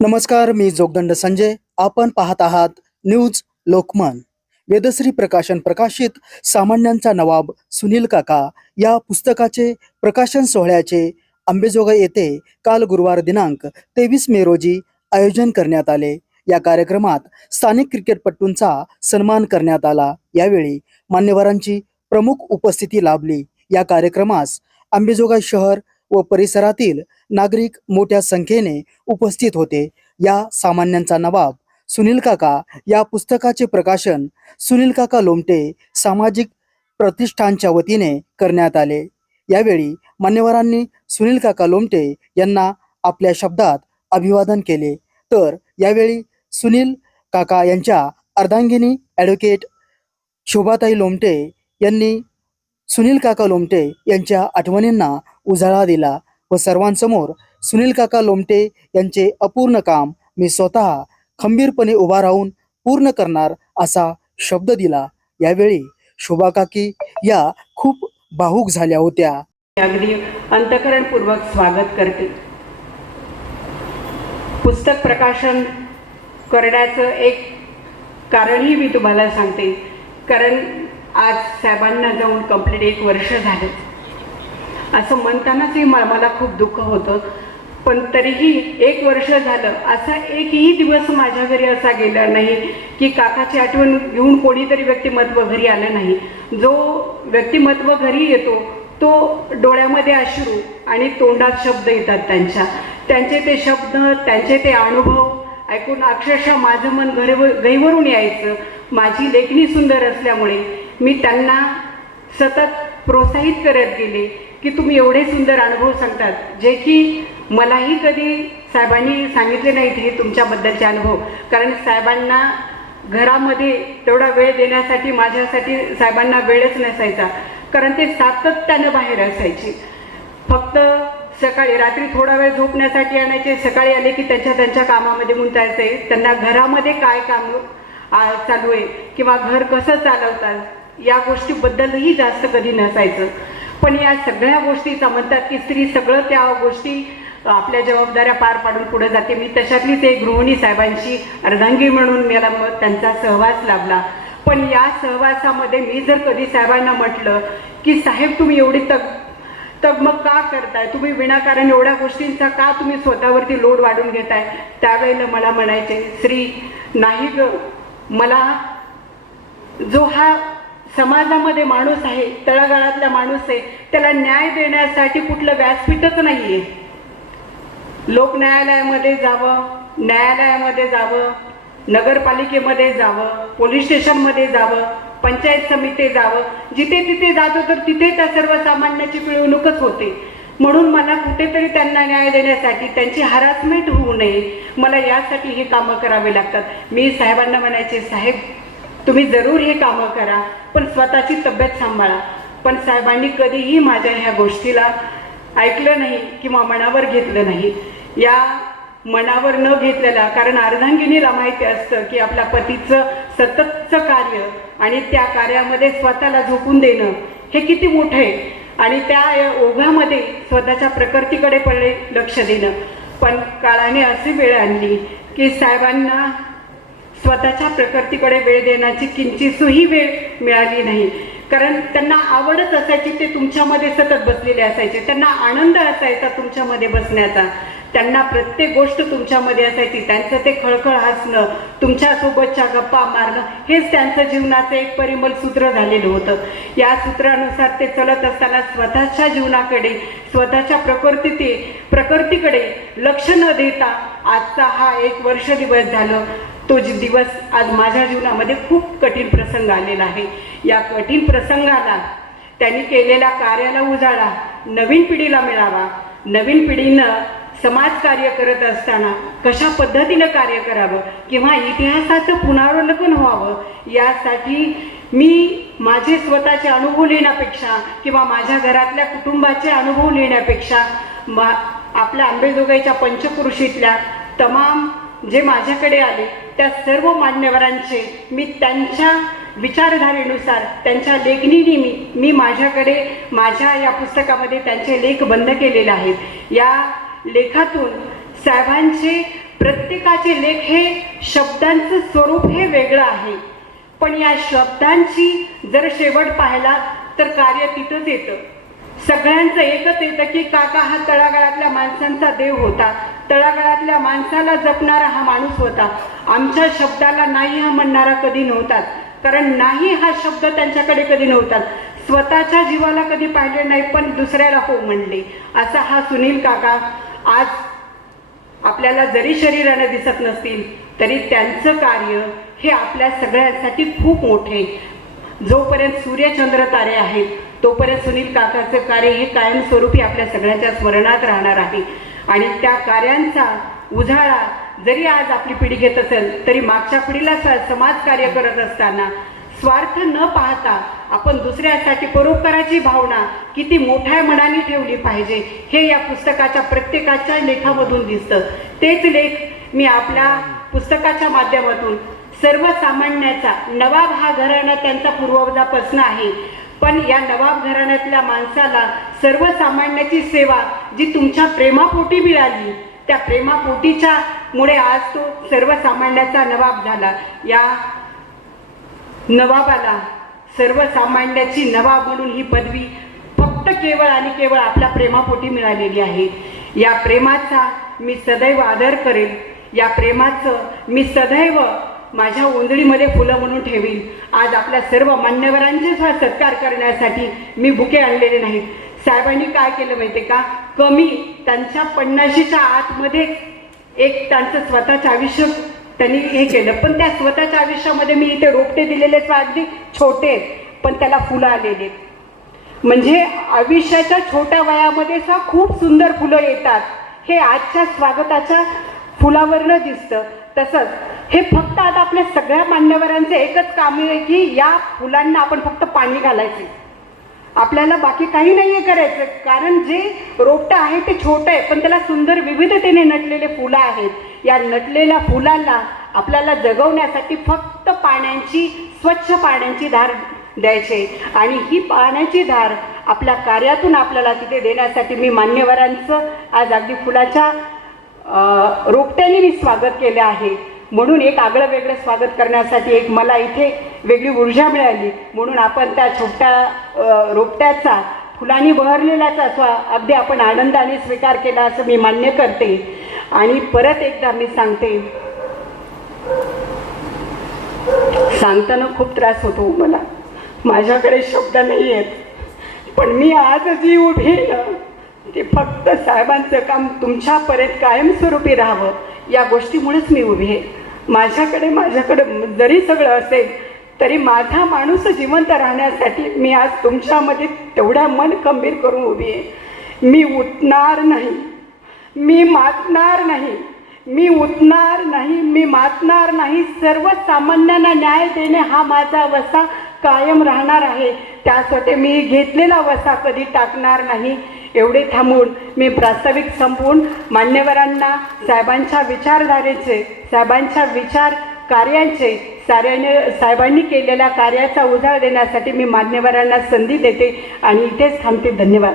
नमस्कार मी जोगदंड संजय. आपण पाहत आहात न्यूज लोकमन. वेदश्री प्रकाशन प्रकाशित सामान्यांचा नवाब सुनील काका या पुस्तकाचे प्रकाशन सोहळ्याचे अंबेजोगाई येथे काल गुरुवार दिनांक तेवीस मे रोजी आयोजन करण्यात आले. या कार्यक्रमात स्थानिक क्रिकेटपटूंचा सन्मान करण्यात आला. यावेळी मान्यवरांची प्रमुख उपस्थिती लाभली. या कार्यक्रमास अंबेजोगाई शहर व परिसरातील नागरिक मोठ्या संख्येने उपस्थित होते. या सामान्यांचा नवाब सुनील काका या पुस्तकाचे प्रकाशन सुनील काका लोमटे सामाजिक प्रतिष्ठानच्या वतीने करण्यात आले. यावेळी मान्यवरांनी सुनील काका लोमटे यांना आपल्या शब्दात अभिवादन केले. तर यावेळी सुनील काका यांच्या अर्धांगिनी ॲडव्होकेट शोभाताई लोमटे यांनी सुनील काका लोमटे यांच्या आठवणींना उजाळा दिला. व सर्वांसमोर सुनील काका लोमटे यांचे अपूर्ण काम मी स्वतः खंबीरपणे उभा राहून पूर्ण करणार असा शब्द दिला. यावेळी शोभा काकी या खूप भावूक झाल्या होत्या. अगदी अंतकरणपूर्वक स्वागत करते. पुस्तक प्रकाशन करण्याचं एक कारणही मी तुम्हाला सांगते. कारण आज साहेबांना जाऊन कंप्लीट एक वर्ष झालं. असं म्हणतानाचही म मला खूप दुःख होतं. पण तरीही एक वर्ष झालं असा एकही दिवस माझ्या घरी असा गेला नाही की काकाची आठवण घेऊन कोणीतरी व्यक्तिमत्व घरी आलं नाही. जो व्यक्तिमत्व घरी येतो तो डोळ्यामध्ये अश्रू आणि तोंडात शब्द येतात त्यांच्या. त्यांचे ते शब्द त्यांचे ते अनुभव ऐकून अक्षरशः माझं मन घरी गैवरून यायचं. माझी लेखणी सुंदर असल्यामुळे मी त्यांना सतत प्रोत्साहित करत गेले. की तुम्ही एवढे सुंदर अनुभव सांगतात जे की मलाही कधी साहेबांनी सांगितले नाहीत हे तुमच्याबद्दलचे अनुभव. कारण साहेबांना घरामध्ये तेवढा वेळ देण्यासाठी माझ्यासाठी साहेबांना वेळच नसायचा. कारण ते सातत्यानं बाहेर असायचे. फक्त सकाळी रात्री थोडा वेळ झोपण्यासाठी आणायचे सकाळी आले की त्यांच्या त्यांच्या कामामध्ये गुंतायचे त्यांना घरामध्ये काय काम आ, चालू आहे किंवा घर कसं चालवतात या गोष्टीबद्दलही जास्त कधी नसायचं. पण या सगळ्या गोष्टीचा म्हणतात की स्त्री सगळं त्या गोष्टी आपल्या जबाबदाऱ्या पार पाडून पुढे जाते. मी तशातलीच एक गृहिणी साहेबांची अर्धांगी म्हणून मला मग त्यांचा सहवास लाभला. पण या सहवासामध्ये मी जर कधी साहेबांना म्हटलं की साहेब तुम्ही एवढी तग तग मग का करताय? तुम्ही विनाकारण एवढ्या गोष्टींचा का तुम्ही स्वतःवरती लोड वाढून घेताय? त्यावेळेला मला म्हणायचे श्री नाही ग. मला जो हा समाजामध्ये माणूस आहे तळागाळातला माणूस आहे त्याला न्याय देण्यासाठी कुठलं व्यासपीठच नाही आहे लोक न्यायालयामध्ये जावं न्यायालयामध्ये जावं नगरपालिकेमध्ये जावं पोलीस स्टेशनमध्ये जावं पंचायत समिती जावं जिथे तिथे जातो तर तिथे त्या सर्वसामान्याची पिळवणूकच होते. म्हणून मला कुठेतरी त्यांना न्याय देण्यासाठी त्यांची हरासमेंट होऊ नये. मला यासाठी हे कामं करावे लागतात. मी साहेबांना म्हणायचे साहेब तुम्ही जरूर हे कामं करा पण स्वतःची तब्येत सांभाळा. पण साहेबांनी कधीही माझ्या ह्या गोष्टीला ऐकलं नाही किंवा मनावर घेतलं नाही. या मनावर न घेतलेला कारण अर्धांगिनीला माहिती असतं की आपल्या पतीचं सततचं कार्य आणि त्या कार्यामध्ये स्वतःला झोपून देणं हे किती मोठं आहे. आणि त्या ओघामध्ये स्वतःच्या प्रकृतीकडे पण लक्ष देणं. पण काळाने अशी वेळ आणली की साहेबांना स्वतःच्या प्रकृतीकडे वेळ देण्याची किंचितही वेळ मिळाली नाही. कारण त्यांना आवडच असायची ते तुमच्यामध्ये सतत बसलेले असायचे. त्यांना आनंद असायचा तुमच्यामध्ये बसण्याचा. त्यांना प्रत्येक गोष्ट तुमच्यामध्ये असायची. त्यांचं ते खळखळ हसणं तुमच्यासोबतच्या गप्पा मारणं हेच त्यांचं जीवनाचं एक परिमल सूत्र झालेलं होतं. या सूत्रानुसार ते चलत असताना स्वतःच्या जीवनाकडे स्वतःच्या प्रकृती प्रकृतीकडे लक्ष न देता आजचा हा एक वर्ष दिवस झालं. तो जी दिवस आज माझ्या जीवनामध्ये खूप कठीण प्रसंग आलेला आहे. या कठीण प्रसंगाला त्यांनी केलेल्या कार्याला उजाळा नवीन पिढीला मिळावा नवीन पिढीनं समाजकार्य करत असताना कशा पद्धतीनं कार्य करावं किंवा इतिहासाचं पुनरावलोकन व्हावं यासाठी मी माझे स्वतःचे अनुभव लिहिण्यापेक्षा किंवा माझ्या घरातल्या कुटुंबाचे अनुभव लिहिण्यापेक्षा मा आपल्या आंबेजोगाईच्या पंचकृषीतल्या तमाम जे माझ्याकडे आले त्या सर्व मान्यवरांचे मी त्यांच्या विचारधारेनुसार त्यांच्या लेखणीने मी मी माझ्याकडे माझ्या या पुस्तकामध्ये त्यांचे लेख बंद केलेले आहेत. या लेखातून साहेबांचे प्रत्येकाचे लेख हे शब्दांचं स्वरूप हे वेगळं आहे. पण या शब्दांची जर शेवट पाहिला तर कार्य तिथंच येतं. सगळ्यांचं एकच येतं की काका हा तळागाळातल्या माणसांचा देव होता. तळागाळातल्या माणसाला जपणारा हा माणूस होता. आमच्या शब्दाला नाही हा म्हणणारा कधी नव्हता. कारण नाही हा शब्द त्यांच्याकडे कधी नव्हता. स्वतःच्या जीवाला कधी पाहिले नाही पण दुसऱ्याला हो म्हणले. असा हा सुनील काका. आज आपल्याला जरी शरीरानं दिसत नसतील तरी त्यांचं कार्य हे आपल्या सगळ्यांसाठी खूप मोठे. जोपर्यंत सूर्यचंद्र तारे आहेत तोपर्यंत सुनील काकाचं कार्य हे कायमस्वरूपी आपल्या सगळ्यांच्या स्मरणात राहणार आहे. आणि त्या कार्यांचा उजाळा जरी आज आपली पिढी घेत असेल तरी मागच्या पिढीला स- समाज कार्य करत असताना स्वार्थ न पाहता आपण दुसऱ्यासाठी परोपकाराची भावना किती मोठ्या मनाने ठेवली पाहिजे हे या पुस्तकाच्या प्रत्येकाच्या लेखामधून दिसतं. तेच लेख मी आपल्या पुस्तकाच्या माध्यमातून सर्वसामान्याचा नवाब हा घराणा त्यांचा पूर्वजापासून आहे. पण या नवाब घराण्यातल्या माणसाला सर्वसामान्याची सेवा जी तुमच्या प्रेमापोटी मिळाली त्या प्रेमापोटीच्या मुळे आज तो सर्वसामान्याचा नवाब झाला. या नवाबाला सर्वसामान्याची नवाब म्हणून ही पदवी फक्त केवळ आणि केवळ आपल्या प्रेमापोटी मिळालेली आहे. या प्रेमाचा मी सदैव आदर करेन. या प्रेमाचं मी सदैव माझ्या ओंजळीमध्ये फुलं म्हणून ठेवीन. आज आपल्या सर्व मान्यवरांचेच सत्कार करण्यासाठी मी बुके आणलेले नाहीत. साहेबांनी काय केलं माहिती का? कमी त्यांच्या पन्नाशीच्या आतमध्ये एक त्यांचं स्वतःचं आयुष्य त्यांनी हे केलं. पण त्या स्वतःच्या आयुष्यामध्ये मी इथे रोपटे दिलेले अगदी छोटे आहेत, पण त्याला फुलं आलेले आहेत. म्हणजे आयुष्याच्या छोट्या वयामध्ये खूप सुंदर फुलं येतात. हे आजच्या स्वागताच्या फुलावरनं दिसतं. तसंच हे फक्त आता आपल्या सगळ्या मान्यवरांचं एकच काम आहे की या फुलांना आपण फक्त पाणी घालायचे. आपल्याला बाकी काही नाही आहे करायचं. कारण जे रोपटं आहे ते छोटं आहे पण त्याला सुंदर विविधतेने नटलेले फुलं आहेत. या नटलेल्या फुलांना आपल्याला जगवण्यासाठी फक्त पाण्याची स्वच्छ पाण्याची धार द्यायचे. आणि ही पाण्याची धार आपल्या कार्यातून आपल्याला तिथे देण्यासाठी मी मान्यवरांचं आज अगदी फुलाच्या रोपट्याने मी स्वागत केलं आहे. म्हणून एक आगळं वेगळं स्वागत करण्यासाठी एक मला इथे वेगळी ऊर्जा मिळाली. म्हणून आपण त्या छोट्या रोपट्याचा फुलांनी बहरलेल्याचा स्वा अगदी आपण आनंदाने स्वीकार केला असं मी मान्य करते. आणि परत एकदा मी सांगते. सांगताना खूप त्रास होतो मला. माझ्याकडे शब्द नाही आहेत. पण मी आज जी उभी आहे ना ते फक्त साहेबांचं काम तुमच्यापर्यंत कायमस्वरूपी राहावं. या गोष्टीमुळेच मी उभी आहे. माझ्याकडे माझ्याकडे जरी सगळं असेल तरी माझा माणूस जिवंत राहण्यासाठी मी आज तुमच्यामध्ये तेवढ्या मन खंबीर करून उभी आहे. मी उठणार नाही. मी मातणार नाही. मी उठणार नाही मी मातणार नाही. सर्वसामान्यांना न्याय देणे हा माझा वसा कायम राहणार आहे. त्यासाठी मी घेतलेला वसा कधी टाकणार नाही. एवढे थांबून मी प्रास्ताविक संपवून मान्यवरांना साहेबांच्या विचारधारेचे साहेबांच्या विचार कार्यांचे साऱ्याने साहेबांनी केलेल्या कार्याचा उजाळ देण्यासाठी मी मान्यवरांना संधी देते आणि इथेच थांबते. धन्यवाद.